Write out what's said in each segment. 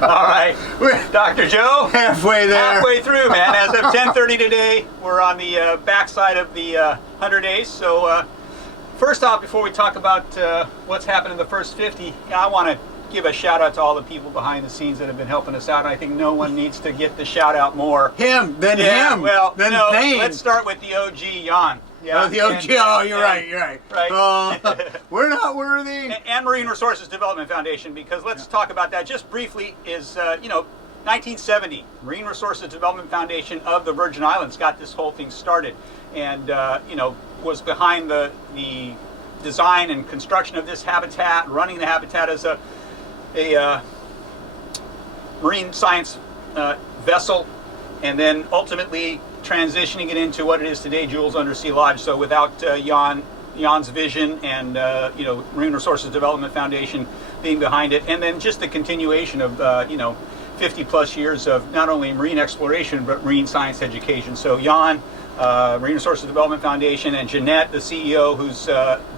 All right, Dr. Joe. Halfway there. Halfway through, man. As of 10:30 today, we're on the backside of the 100 days. So first off, before we talk about what's happened in the first 50, I want to give a shout out to all the people behind the scenes that have been helping us out. I think no one needs to get the shout out more. Him, then him. Well, then no, Thane. let's start with the OG, Jan. Yeah, the OG. You're right. Right. We're not worthy. And Marine Resources Development Foundation, because let's talk about that just briefly. Is 1970 Marine Resources Development Foundation of the Virgin Islands got this whole thing started, and was behind the design and construction of this habitat, running the habitat as a marine science vessel, and then ultimately transitioning it into what it is today, Jules Undersea Lodge. So without Jan's vision and Marine Resources Development Foundation being behind it, and then just the continuation of 50 plus years of not only marine exploration but marine science education. So Jan, Marine Resources Development Foundation, and Jeanette, the CEO, who's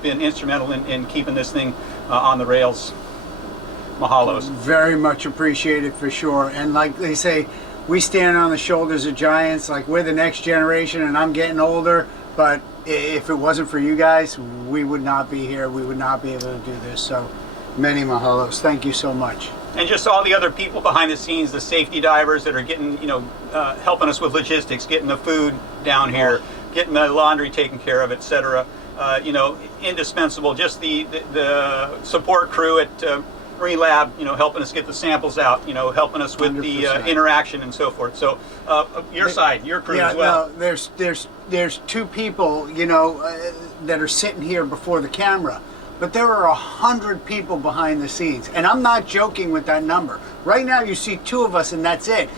been instrumental in keeping this thing on the rails. Mahalos. Very much appreciated, for sure. And like they say, we stand on the shoulders of giants. Like, we're the next generation, and I'm getting older, but if it wasn't for you guys, we would not be here. We would not be able to do this. So many mahalos. Thank you so much. And just all the other people behind the scenes, the safety divers that are getting, helping us with logistics, getting the food down here, getting the laundry taken care of, etc. Indispensable. Just the support crew at Marine Lab, helping us get the samples out, helping us with 100%. The interaction and so forth. So your crew as well. No, there's two people, that are sitting here before the camera. But there are 100 people behind the scenes. And I'm not joking with that number. Right now you see 2 of us and that's it.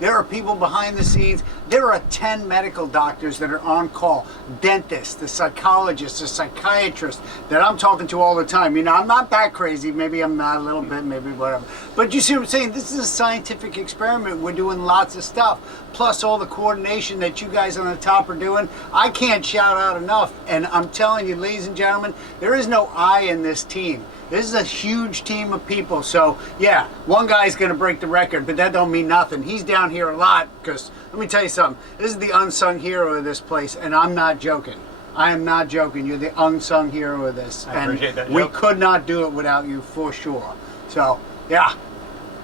There are people behind the scenes. There are 10 medical doctors that are on call. Dentists, the psychologists, the psychiatrists that I'm talking to all the time. I'm not that crazy. Maybe I'm not a little bit, maybe whatever. But you see what I'm saying? This is a scientific experiment. We're doing lots of stuff. Plus all the coordination that you guys on the top are doing. I can't shout out enough. And I'm telling you, ladies and gentlemen, there is no I in this team. This is a huge team of people. So yeah, one guy's gonna break the record, but that don't mean nothing. He's down here a lot because let me tell you something. This is the unsung hero of this place, and I'm not joking. I am not joking. You're the unsung hero of this. I appreciate that. We could not do it without you, for sure. So yeah,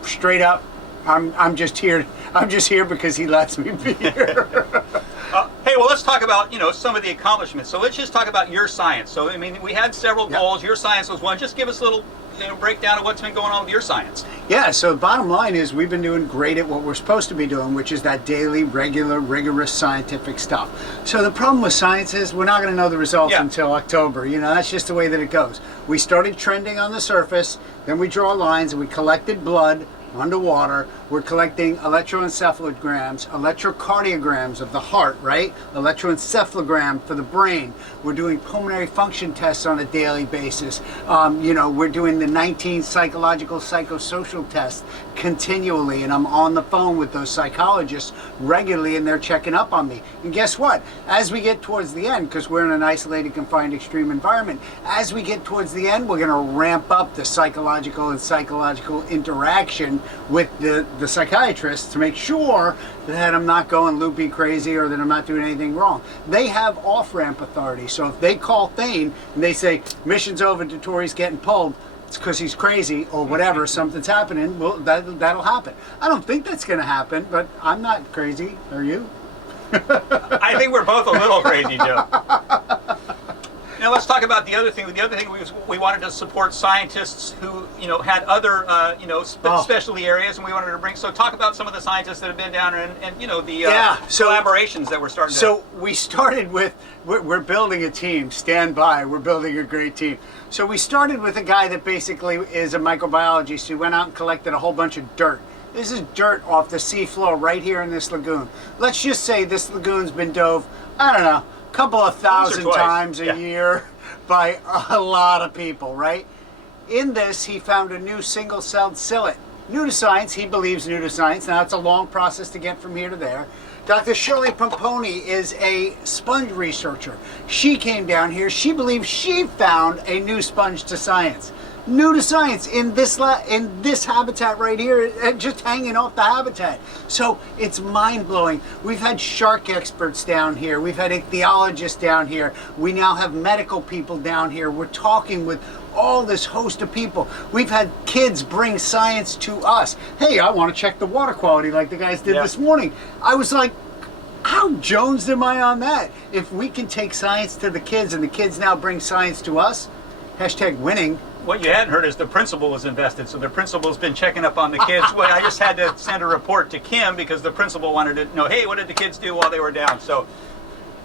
straight up, I'm just here. I'm just here because he lets me be here. Hey, well, let's talk about, some of the accomplishments. So let's just talk about your science. So, we had several goals. Your science was one. Just give us a little breakdown of what's been going on with your science. Yeah, so the bottom line is we've been doing great at what we're supposed to be doing, which is that daily, regular, rigorous scientific stuff. So the problem with science is we're not going to know the results until October. That's just the way that it goes. We started trending on the surface, then we draw lines, and we collected blood underwater. We're collecting electroencephalograms, electrocardiograms of the heart, right? Electroencephalogram for the brain. We're doing pulmonary function tests on a daily basis. We're doing the 19 psychological psychosocial tests continually, and I'm on the phone with those psychologists regularly, and they're checking up on me. And guess what? As we get towards the end, because we're in an isolated, confined, extreme environment, as we get towards the end, we're going to ramp up the psychological interaction with the psychiatrists to make sure that I'm not going loopy crazy or that I'm not doing anything wrong. They have off-ramp authority, so if they call Thane and they say, mission's over, Dituri's getting pulled, it's because he's crazy or whatever, something's happening, well, that'll happen. I don't think that's going to happen, but I'm not crazy. Are you? I think we're both a little crazy, Joe. Now let's talk about the other thing. The other thing we wanted to support scientists who had other specialty areas, and we wanted to bring. So talk about some of the scientists that have been down there, and the collaborations that we're starting. So we started with we're building a team. Stand by. We're building a great team. So we started with a guy that basically is a microbiologist who went out and collected a whole bunch of dirt. This is dirt off the sea floor right here in this lagoon. Let's just say this lagoon's been dove, I don't know, a couple of thousand times a year by a lot of people, right? In this, he found a new single-celled psyllid. New to science, he believes new to science. Now, it's a long process to get from here to there. Dr. Shirley Pomponi is a sponge researcher. She came down here. She believes she found a new sponge to science. new to science in this habitat right here, just hanging off the habitat. So it's mind-blowing. We've had shark experts down here. We've had ichthyologists down here. We now have medical people down here. We're talking with all this host of people. We've had kids bring science to us. Hey, I want to check the water quality like the guys did this morning. I was like, how jonesed am I on that? If we can take science to the kids and the kids now bring science to us, hashtag winning. What you hadn't heard is the principal was invested, so the principal's been checking up on the kids. Well, I just had to send a report to Kim because the principal wanted to know, hey, what did the kids do while they were down? So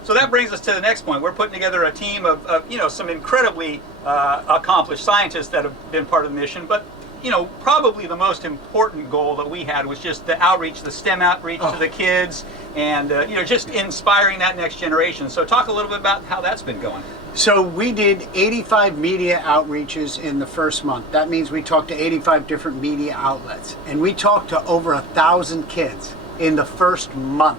that brings us to the next point. We're putting together a team of some incredibly accomplished scientists that have been part of the mission, but probably the most important goal that we had was just the outreach, the STEM outreach to the kids, and just inspiring that next generation. So talk a little bit about how that's been going. So we did 85 media outreaches in the first month. That means we talked to 85 different media outlets, and we talked to over 1,000 kids in the first month.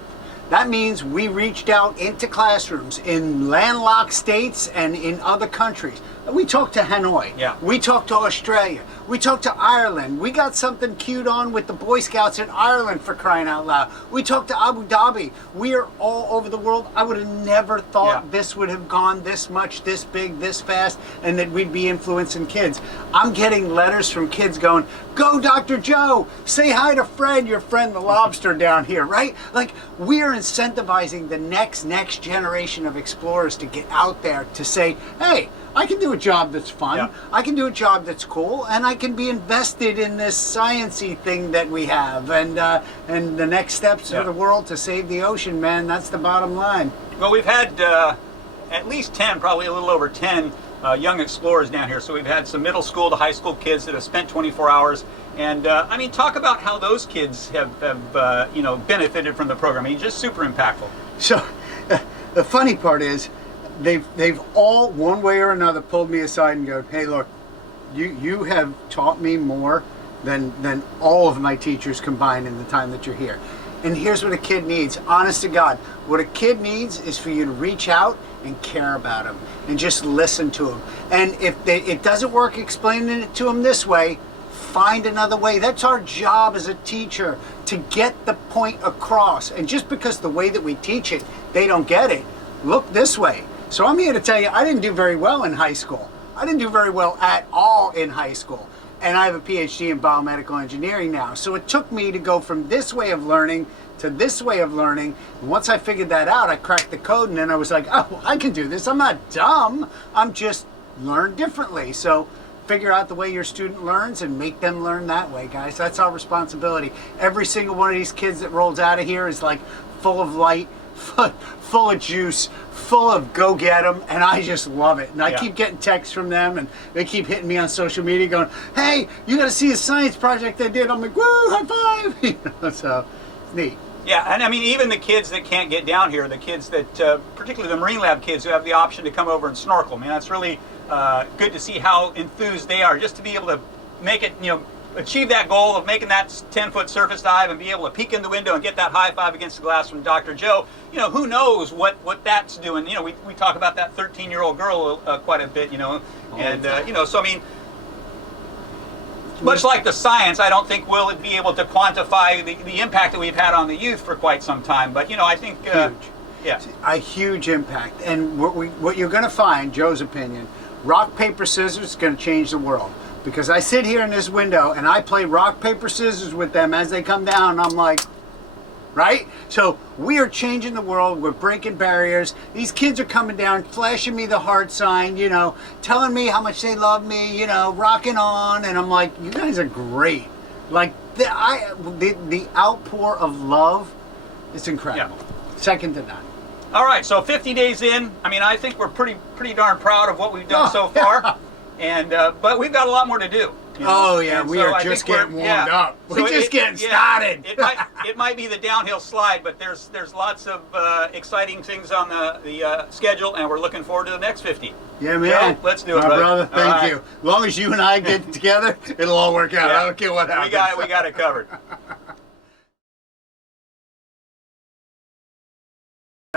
That means we reached out into classrooms in landlocked states and in other countries. We talked to Hanoi. Yeah. We talked to Australia. We talked to Ireland. We got something queued on with the Boy Scouts in Ireland, for crying out loud. We talked to Abu Dhabi. We are all over the world. I would have never thought this would have gone this much, this big, this fast, and that we'd be influencing kids. I'm getting letters from kids going, go Dr. Joe, say hi to Fred, your friend the lobster down here, right? Like, we're incentivizing the next generation of explorers to get out there to say, hey, I can do a job that's fun, I can do a job that's cool, and I can be invested in this science-y thing that we have, and the next steps of the world to save the ocean, man, that's the bottom line. Well, we've had at least 10, probably a little over 10 young explorers down here. So we've had some middle school to high school kids that have spent 24 hours. And talk about how those kids have benefited from the program. I mean, just super impactful. So the funny part is, they've all, one way or another, pulled me aside and go, hey, look, you have taught me more than all of my teachers combined in the time that you're here. And here's what a kid needs. Honest to God, what a kid needs is for you to reach out and care about them and just listen to them. And if it doesn't work explaining it to them this way, find another way. That's our job as a teacher, to get the point across. And just because the way that we teach it, they don't get it, look this way. So I'm here to tell you, I didn't do very well in high school. I didn't do very well at all in high school. And I have a PhD in biomedical engineering now. So it took me to go from this way of learning to this way of learning. And once I figured that out, I cracked the code, and then I was like, oh, I can do this. I'm not dumb. I'm just learned differently. So figure out the way your student learns and make them learn that way, guys. That's our responsibility. Every single one of these kids that rolls out of here is like full of light, full of juice, full of go get them, and I just love it. And I keep getting texts from them, and they keep hitting me on social media going, hey, you got to see a science project I did. I'm like, woo, high five. So it's neat. Yeah, and I mean, even the kids that can't get down here, the kids that, particularly the Marine Lab kids who have the option to come over and snorkel, man, that's really good to see how enthused they are just to be able to make it, achieve that goal of making that 10-foot surface dive and be able to peek in the window and get that high five against the glass from Dr. Joe. Who knows what that's doing. We talk about that 13-year-old girl quite a bit, so I mean, much like the science, I don't think we'll be able to quantify the impact that we've had on the youth for quite some time. But, I think... huge. A huge impact. And what you're going to find, Joe's opinion, rock, paper, scissors is going to change the world. Because I sit here in this window and I play rock, paper, scissors with them as they come down, and I'm like, right? So we are changing the world. We're breaking barriers. These kids are coming down, flashing me the heart sign, telling me how much they love me, rocking on. And I'm like, you guys are great. Like, the outpour of love is incredible. Yeah. Second to none. All right, so 50 days in, I mean, I think we're pretty darn proud of what we've done so far. And but we've got a lot more to do. Oh yeah, we are just getting warmed up. We're just getting started. It might be the downhill slide, but there's lots of exciting things on the schedule, and we're looking forward to the next 50. Yeah, man. So, let's do it, my brother. Thank right. you. As long as you and I get together, it'll all work out. I don't care what happens. We got it covered.